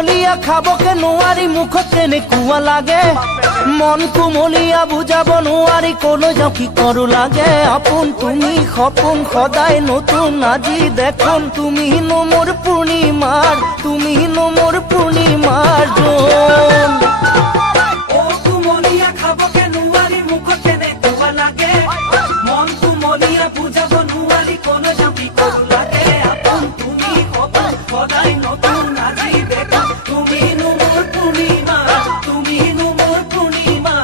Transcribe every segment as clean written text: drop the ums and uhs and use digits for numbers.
কুমলীয়া খাবকে নোৱাৰি মুখত কেনেকুৱা লাগে মন কুমলীয়া বুজাব নোৱাৰি কলৈ যাওঁ কি কৰো লাগে আপোন তুমি সপোন সদায় নতুন আজি দেখোন তুমি মোৰ পূৰ্ণিমাৰ তুমি মোৰ পূৰ্ণিমাৰ জোন ও কুমলীয়া খাবকে নোৱাৰি মুখত কেনেকুৱা লাগে মন কুমলীয়া বুজাব নোৱাৰি কলৈ যাওঁ কি কৰো লাগে আপোন তুমি সপোন সদায় নতুন আজি দেখোন তুমি মোৰ পূৰ্ণিমা তুমি মোৰ পূৰ্ণিমা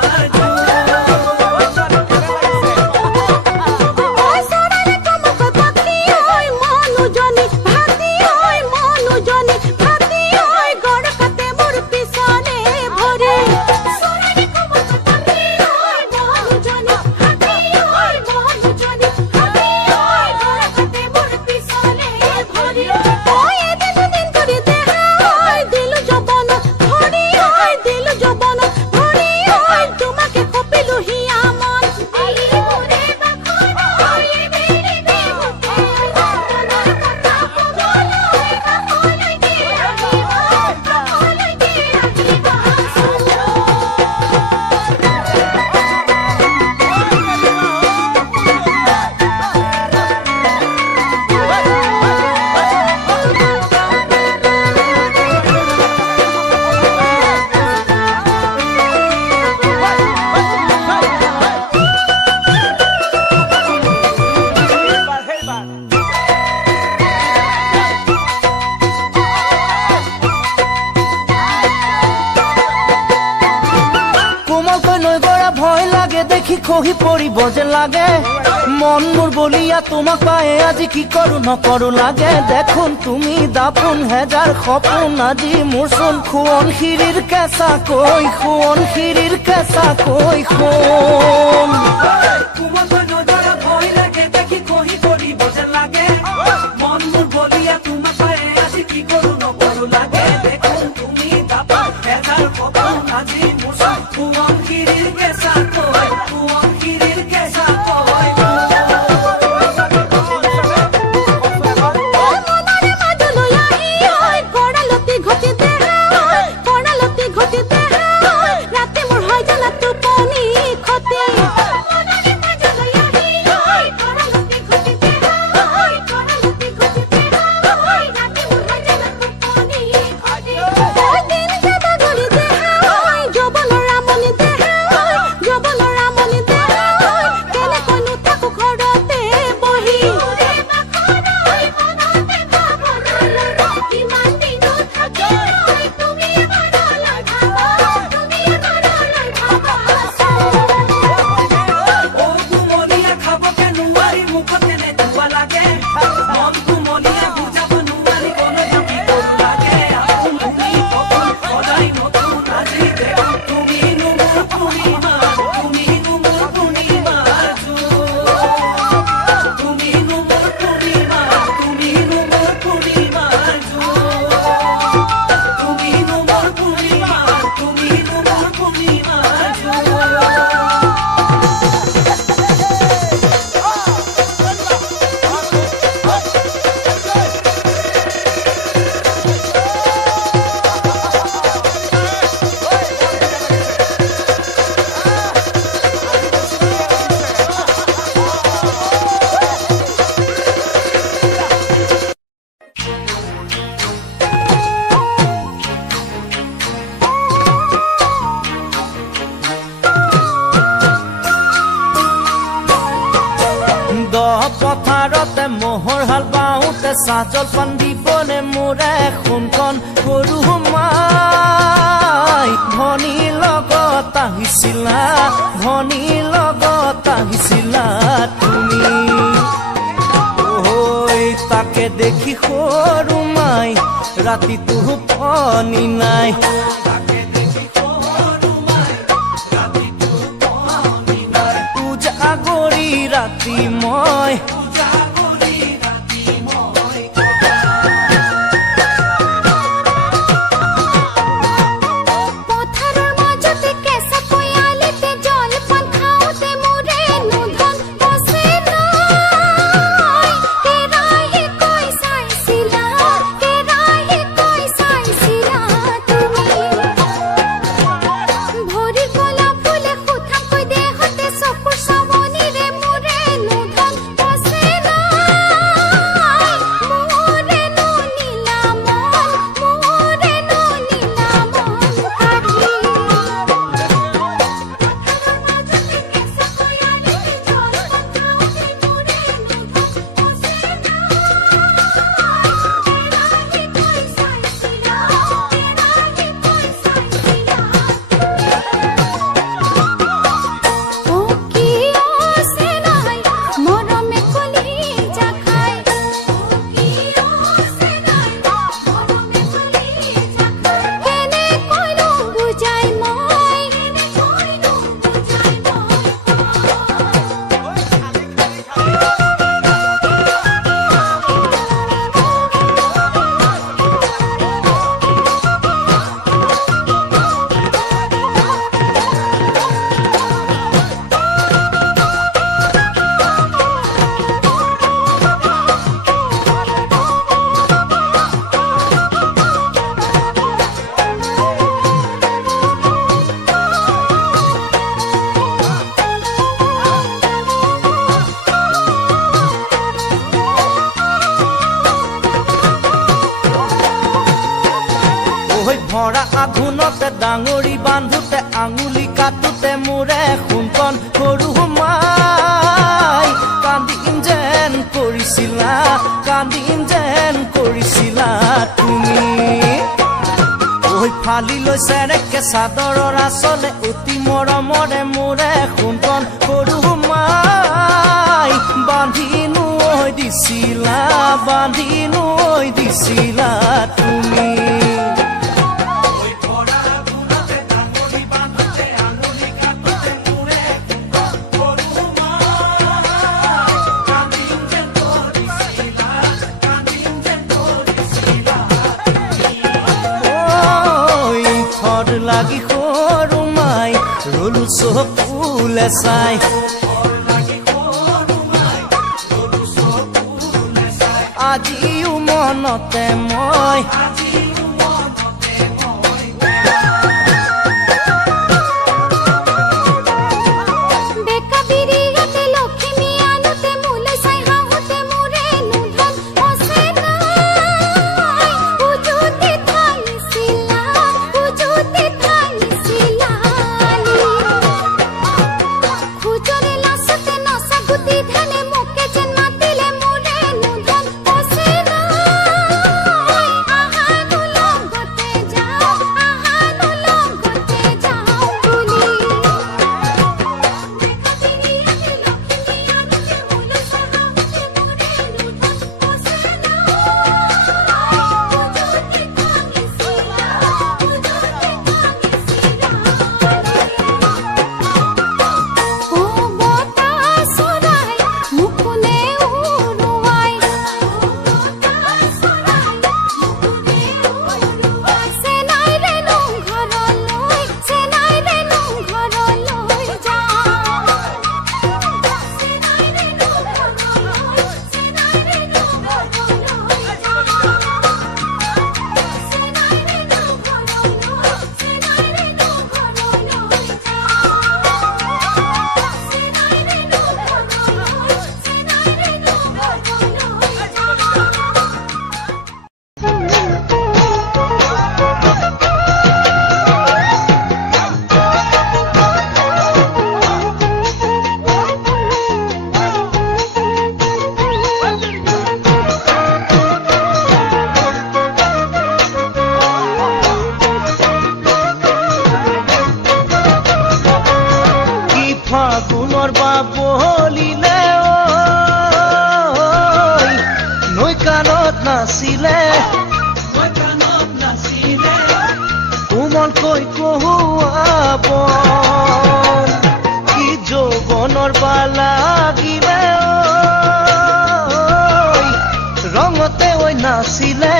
খহি পৰিব যে লাগে মন মোৰ বলিয়া তোমাক পায়ে আজি কি কৰো নকৰো লাগে দেখোন তুমি দাপোন হেজাৰ সপোন আজি মোৰ চোন খুৱন খিৰিৰ কেঁচা কৈ খুৱন খিৰিৰ কেঁচা কৈ খুন কুমকৈ নজৰা ভয় লাগে দেখি খহি পৰিব যে লাগে মন মোৰ বলিয়া তোমাক পায়ে আজি কি কৰো নকৰো লাগে দেখোন তুমি দাপোন হেজাৰ সপোন আজি মোৰ চোন খুৱন খিৰিৰ কেঁচা কৈ পথাৰতে মোহৰ হাল বাওঁতে চাহ জলপান দিবনে মোৰে সোণকণ গৰু মাই ধনীৰ লগত আহিছিলা ধনীৰ লগত আহিছিলা তুমি ঐ তাকে দেখি সৰু মাই ৰাতিটো টোপনি নাই উজাগৰি ৰাতি মই ঐ ভৰা আঘোণতে ডাঙৰি বান্ধোতে আঙুলি কাটোতে মোৰে সোণকণ সৰু মাই কান্দিম যেন কৰিছিলা তুমি ঐ ফালি লৈ চেৰেকে চাদৰৰ আচলে অতি মৰমৰে মোৰে সোণকণ সৰু মাই বান্ধিনো ঐ দিছিলা তুমি লাগি সৰু মাই ৰলো চকুলে চাই আজিও মনতে মই কোমলকৈ কহুৱাব কি যৌৱনৰ বালাগিলে ৰঙতে ঐ নাছিলে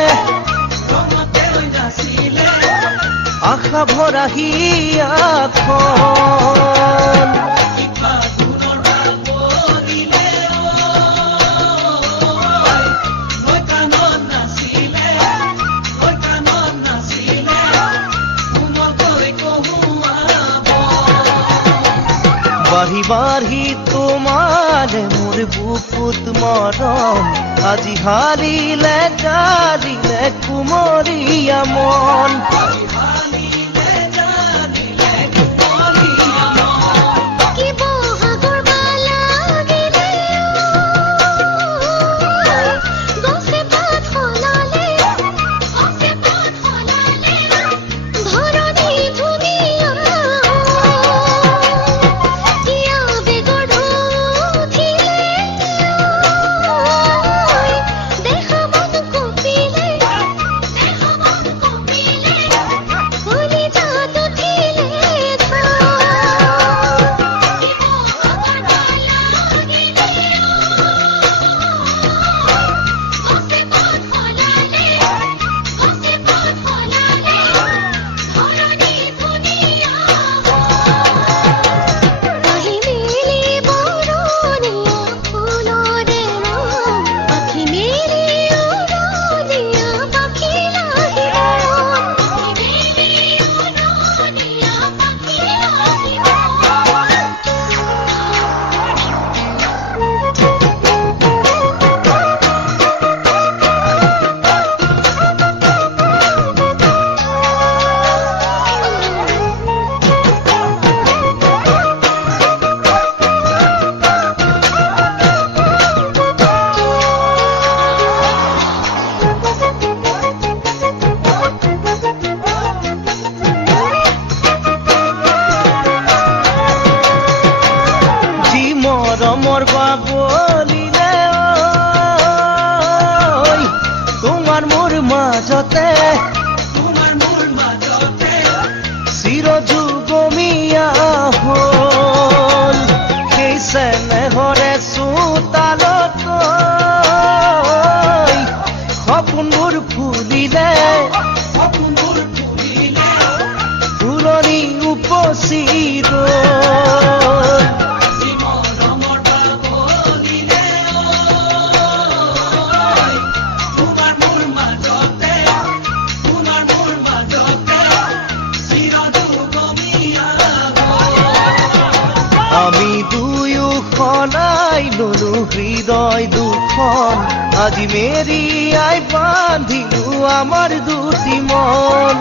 আশা ভৰা হিয়াখন বাঢ়ি বাঢ়ি তোমাৰে মোৰ বুকুত মৰম আজি হাৰিলে জাৰিলে কুমৰীয়া মন লুকাই ললো হৃদয় দুখন আজি মেৰিয়াই বান্ধিলো আমাৰ দুটি মন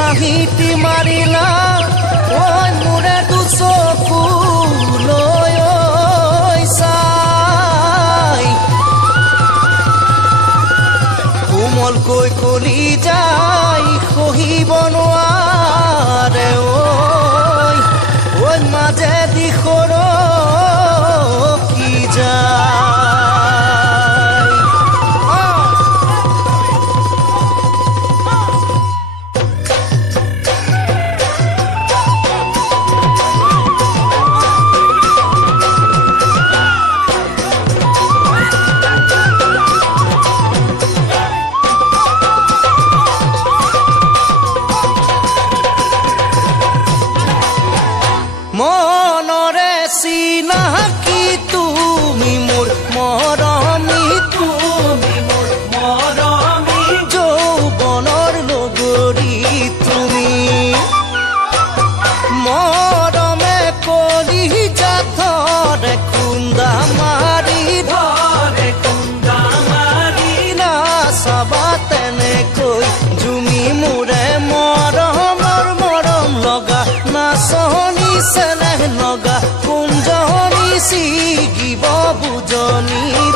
আহিটি মাৰিলা ঐ মোৰে দুচকু লৈ চাই কোমলকৈ কলি যাই সহিব নোৱাৰে ঐ মাজে দিশৰ কি যায় মনৰে চিনাকি তুমি মোৰ মৰমী তুমি মোৰ মৰমী যৌৱনৰ লগৰী তুমি মৰমে কলি জাথৰে খুন্দা মাৰি নাচাবা তেনেকৈ জুমি মোৰে মৰমৰ মৰম লগা নাচনি চেনেহ লগা কুঞ্জনি ছিগিব বুজনিৰ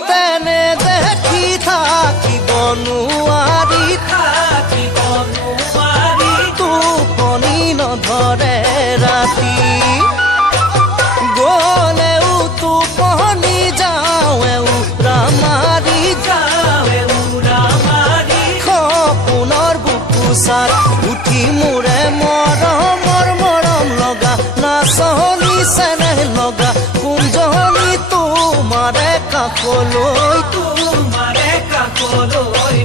তেনে দেখি থাকিব নোৱাৰি টোপনি নধৰে ৰাতি গলেও টোপনি যাওঁ ৰামাৰি সপোনৰ বুকুচাত উঠি মোৰে মৰমৰ মৰম লগা নাচনি চেনেহ লগা কুঞ্জনি তোমাৰে কাষলৈ তোমাৰে কাষলৈ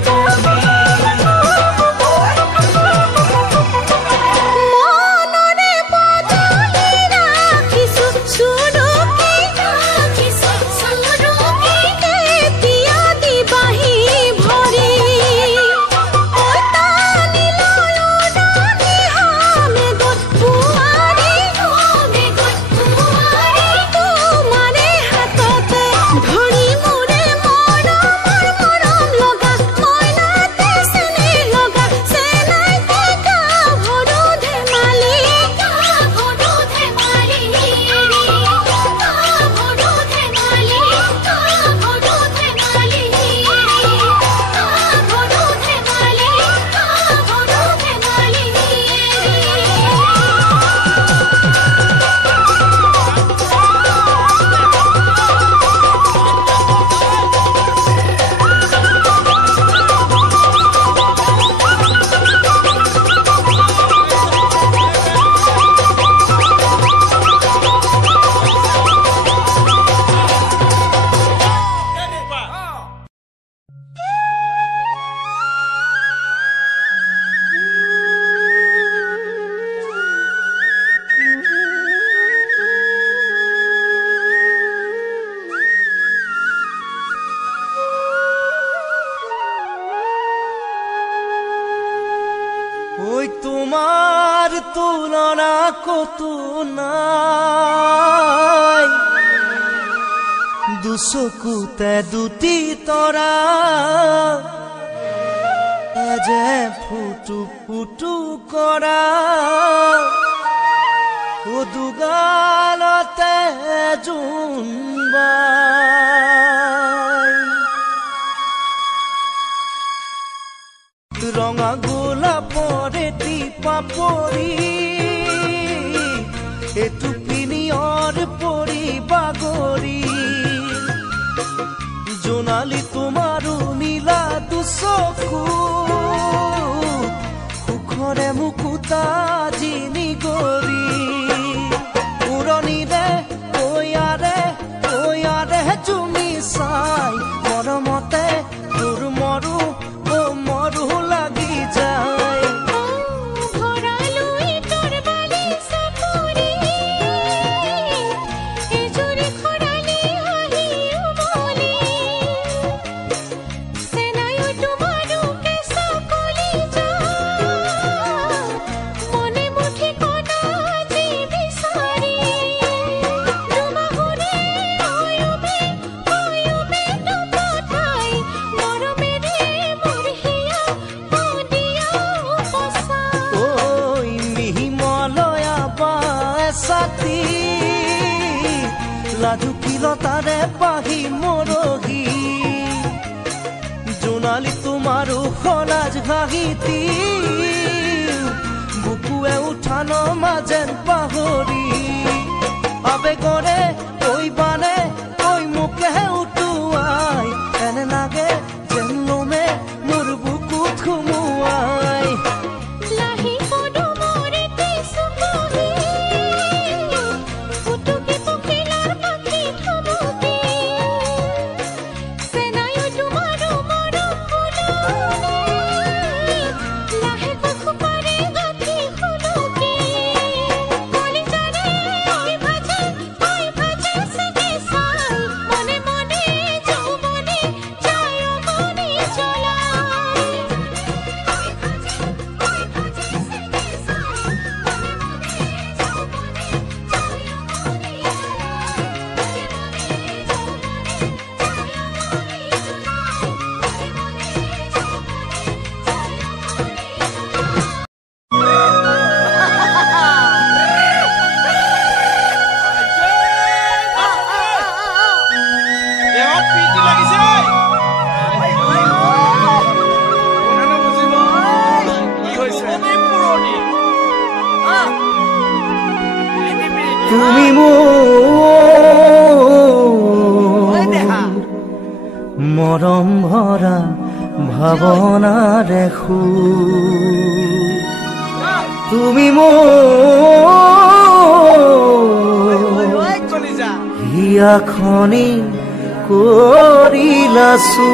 তোমাৰ তুলনা কতো নাই দুচকুতে দুটি তৰা যে ফুটু ফুটু কৰা দুগালতে জোনবাই ৰঙা গোলাপৰে টিপা পৰি এইটো পিনিয়ৰ পৰি বাগৰি জোনালী তোমাৰো নীলা দুচকু সুখৰে মুকুতা জিনি গৰি উৰণিৰে কৈয়াৰে তুমি চাই মৰমতে তোৰ মৰো মৰো লাগি যায় লাজুকিলতাৰে পাহি মৰহি জোনালী তোমাৰো সলাজ হাঁহিতি বুকুৱে উঠান মাজেন পাহৰি আবেগৰে কৈবানে কৈ মোকে উটুৱাই এনে লাগে যেন লমে মোৰ বুকুত সুমুৱাই তুমি মৰম ভৰা ভাৱনাৰে তুমি হিয়াখনি কৰিলাছো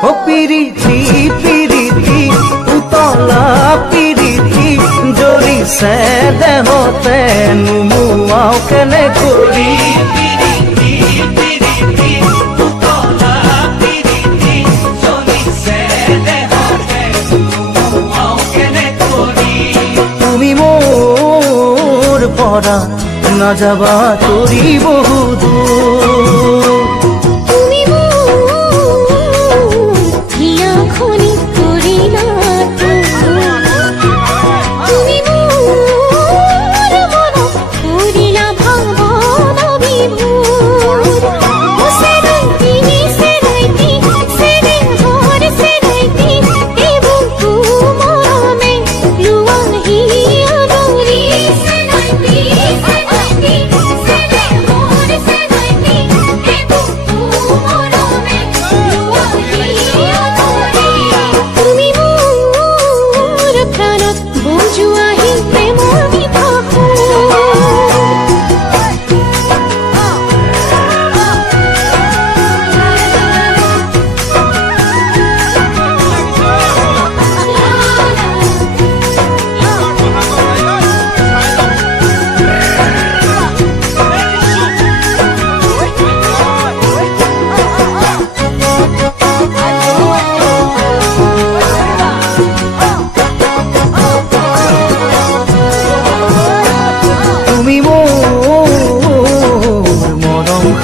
ও পিৰিতি পিৰিতি উতলা পিৰিতি জ্বলিছে দেহতে নুমুৱাও কেনে কৰি তুমি মোৰ পৰা নাযাবা তোৰি বহুদূৰ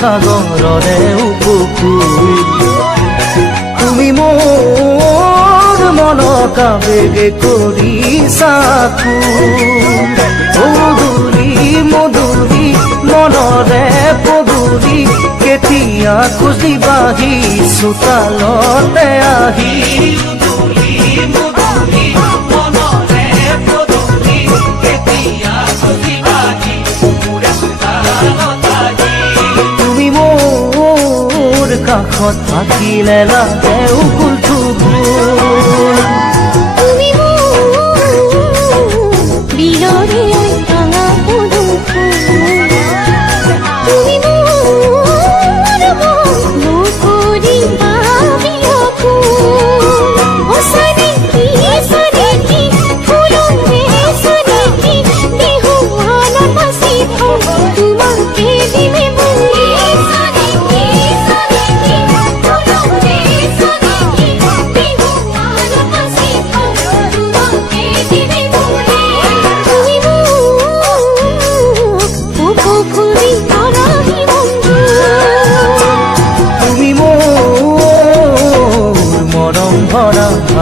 সাগৰৰে উপকূল তুমি মোৰ মনক আবেগে কৰিছা মধুৰী মধুৰী মনৰে পদূৰী কেতিয়া খুজিবাহি চোতালতে আহি কাষত থাকিলে লাগে উকুল থুকুল তুমি বিলৰে ৰঙা পদুম ফুল তুমি মোৰ কৰি ভাবিয়া ফুল সনে কি ফুলৰে সনে কি বিহুৱান বাচি থওঁ তোমাকে দিমে বুলি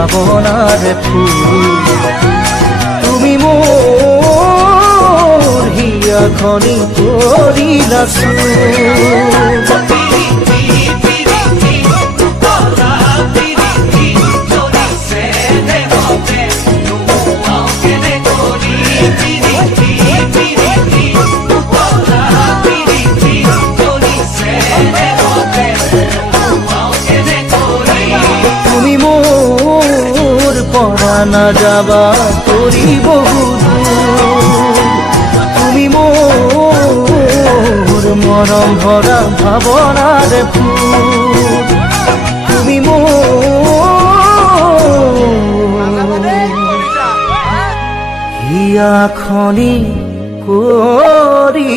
ভাৱনাৰে ফুল তুমি মোৰ হিয়াখনি কৰিলাছো নাযাবা তোৰি বহুদূৰ তুমি মোৰ মৰম ভৰা ভাৱনাৰে ফুল তুমি মোৰ হিয়াখনি কৰিলাছো